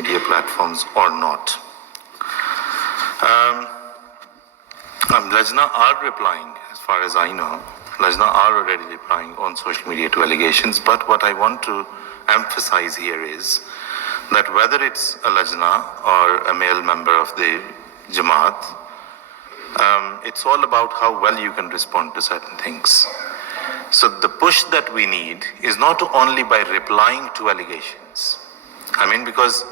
media platforms or not. Lajjnah are replying, as far as I know. Lajjnah are already replying on social media to allegations, but what I want to emphasize here is that whether it's a Lajjnah or a male member of the Jamaat, it's all about how well you can respond to certain things. So the push that we need is not only by replying to allegations. Because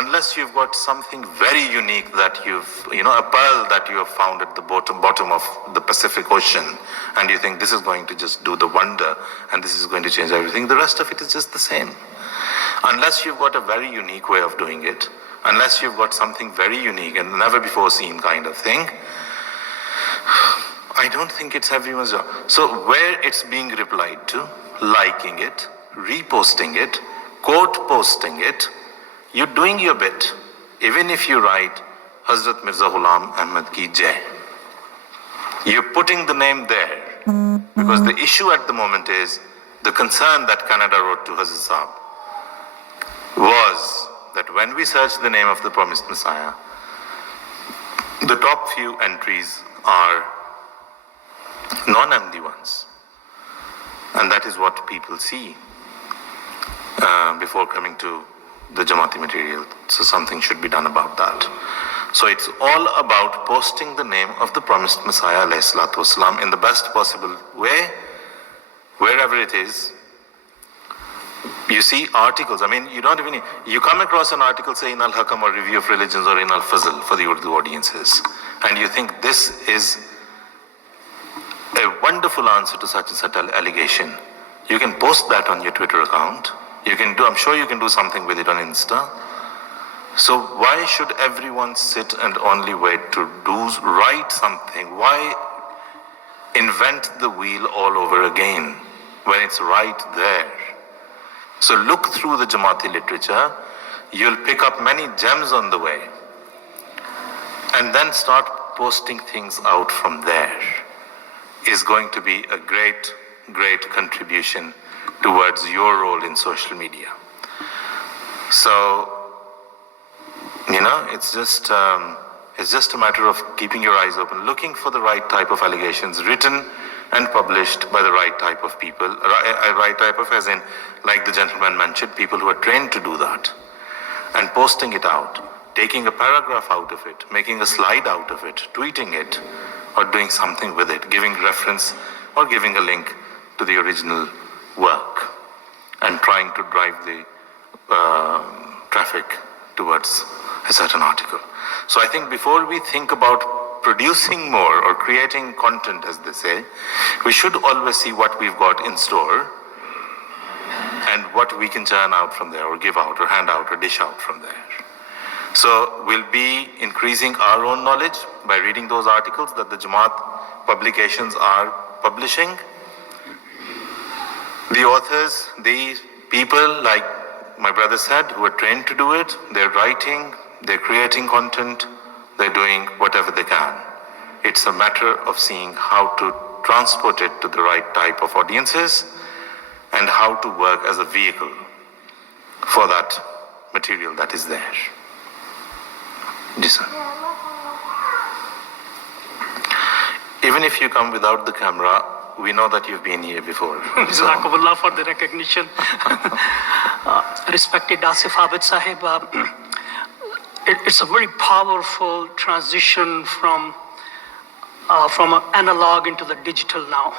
unless you've got something very unique that a pearl that you have found at the bottom of the Pacific Ocean, and you think this is going to just do the wonder and this is going to change everything, the rest of it is just the same. Unless you've got a very unique way of doing it, unless you've got something very unique and never before seen kind of thing, I don't think it's everyone's job. So where it's being replied to, liking it, reposting it, quote posting it, you're doing your bit. Even if you write Hazrat Mirza Ghulam Ahmad ki Jai, you're putting the name there. Because the issue at the moment is, the concern that Canada wrote to Hazrat Sahib was that when we search the name of the promised Messiah, the top few entries are non-Ahmadi ones. And that is what people see before coming to the Jamaati material. So something should be done about that. So it's all about posting the name of the promised Messiah ﷺ in the best possible way, wherever it is. You see articles, you come across an article, say in Al-Hakam or Review of Religions or in Al-Fazl for the Urdu audiences, and you think this is a wonderful answer to such and such allegation. You can post that on your Twitter account. I'm sure you can do something with it on Insta. So why should everyone sit and only wait to write something? Why invent the wheel all over again when it's right there? So look through the Jamaati literature. You'll pick up many gems on the way. And then start posting things out from there. Is going to be a great, great contribution towards your role in social media. So, it's just a matter of keeping your eyes open, looking for the right type of allegations written and published by the right type of people, right type of, as in, like the gentleman mentioned, people who are trained to do that, and posting it out, taking a paragraph out of it, making a slide out of it, tweeting it, or doing something with it, giving reference or giving a link to the original work, and trying to drive the traffic towards a certain article. So I think before we think about producing more or creating content, as they say, we should always see what we've got in store and what we can churn out from there, or give out, or hand out, or dish out from there. So we'll be increasing our own knowledge by reading those articles that the Jamaat publications are publishing. The authors, the people, like my brother said, who are trained to do it, they're writing, they're creating content, they're doing whatever they can. It's a matter of seeing how to transport it to the right type of audiences and how to work as a vehicle for that material that is there. Yes, sir. Even if you come without the camera, we know that you've been here before. Jazakumullah for the recognition. Respected Asif Sahib, it's a very powerful transition from an analog into the digital now.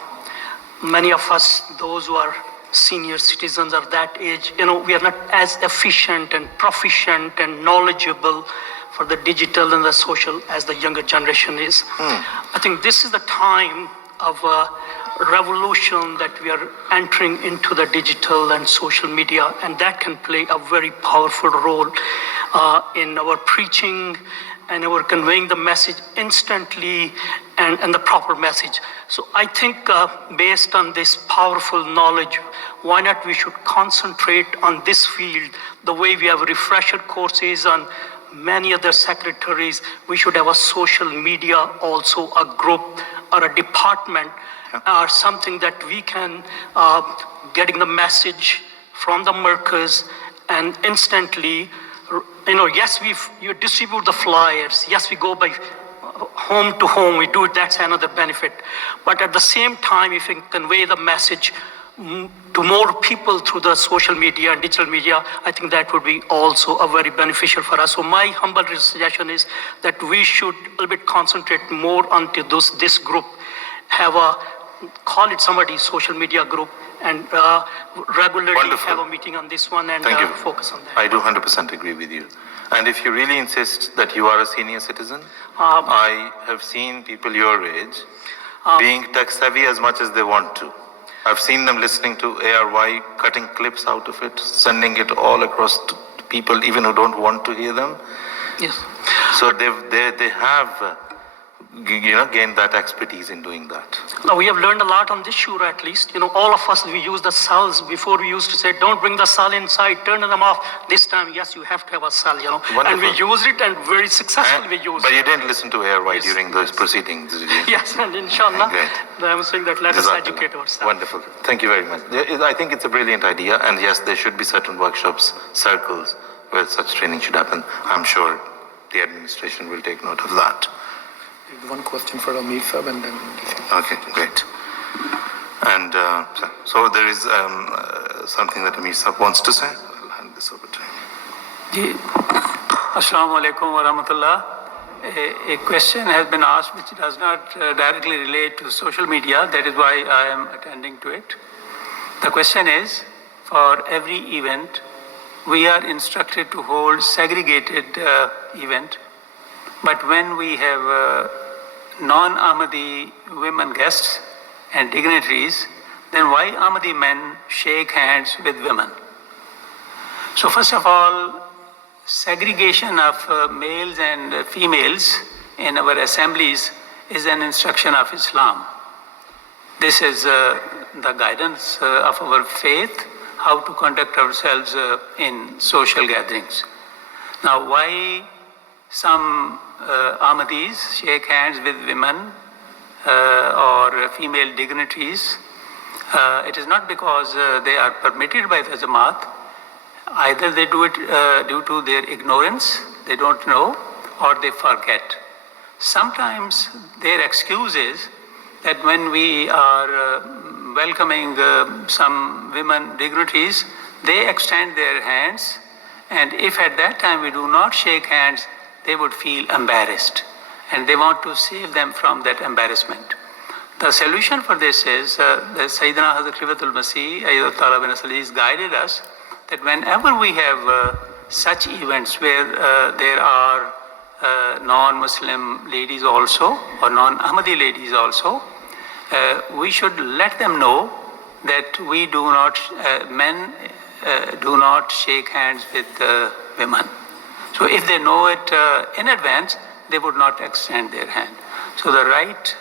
Many of us, those who are senior citizens of that age, we are not as efficient and proficient and knowledgeable for the digital and the social as the younger generation is. I think this is the time of a revolution that we are entering into the digital and social media, and that can play a very powerful role in our preaching and our conveying the message instantly and the proper message. So I think based on this powerful knowledge, why not we should concentrate on this field the way we have refresher courses on many other secretaries. We should have a social media also, a group or a department or something that we can getting the message from the markers and instantly, yes, you distribute the flyers, yes, we go by home to home, we do it, that's another benefit. But at the same time, if you convey the message to more people through the social media and digital media, I think that would be also a very beneficial for us. So my humble suggestion is that we should a little bit concentrate more onto this group, call it somebody's social media group, and regularly Wonderful. have a meeting on this one and Thank you. focus on that. I do 100% agree with you. And if you really insist that you are a senior citizen, I have seen people your age being tech savvy as much as they want to. I've seen them listening to ARY, cutting clips out of it, sending it all across to people even who don't want to hear them. Yes. So they have gained that expertise in doing that. Now, we have learned a lot on this shura at least. All of us, we use the cells. Before we used to say, don't bring the cell inside, turn them off. This time, yes, you have to have a cell, Wonderful. And we used it, and very successfully we used But it. you didn't listen to ARY Yes, during those yes. proceedings, did you? Yes, and inshallah, Great. I'm saying that let us Jazakallah. educate ourselves. Wonderful. Thank you very much. I think it's a brilliant idea, and yes, there should be certain workshops, circles, where such training should happen. I'm sure the administration will take note of that. One question for Amir Sahib and then... Okay, great. And so there is something that Amir Sahib wants to say. I'll hand this over to him. Assalamu alaikum wa rahmatullah. A question has been asked which does not directly relate to social media. That is why I am attending to it. The question is, for every event, we are instructed to hold segregated event. But when we have non-Ahmadi women guests and dignitaries, then why Ahmadi men shake hands with women? So first of all, segregation of males and females in our assemblies is an instruction of Islam. This is the guidance of our faith, how to conduct ourselves in social gatherings. Now, why some Ahmadis shake hands with women or female dignitaries? It is not because they are permitted by the Jamaat. Either they do it due to their ignorance, they don't know, or they forget. Sometimes their excuse is that when we are welcoming some women dignitaries, they extend their hands, and if at that time we do not shake hands, they would feel embarrassed, and they want to save them from that embarrassment. The solution for this is that Sayyidina Hazrat Khalifatul Masih Ayyadullah Ta'ala bin Asali guided us that whenever we have such events where there are non-Muslim ladies also, or non-Ahmadi ladies also, we should let them know that we do not, men do not shake hands with women. So if they know it in advance, they would not extend their hand. So the right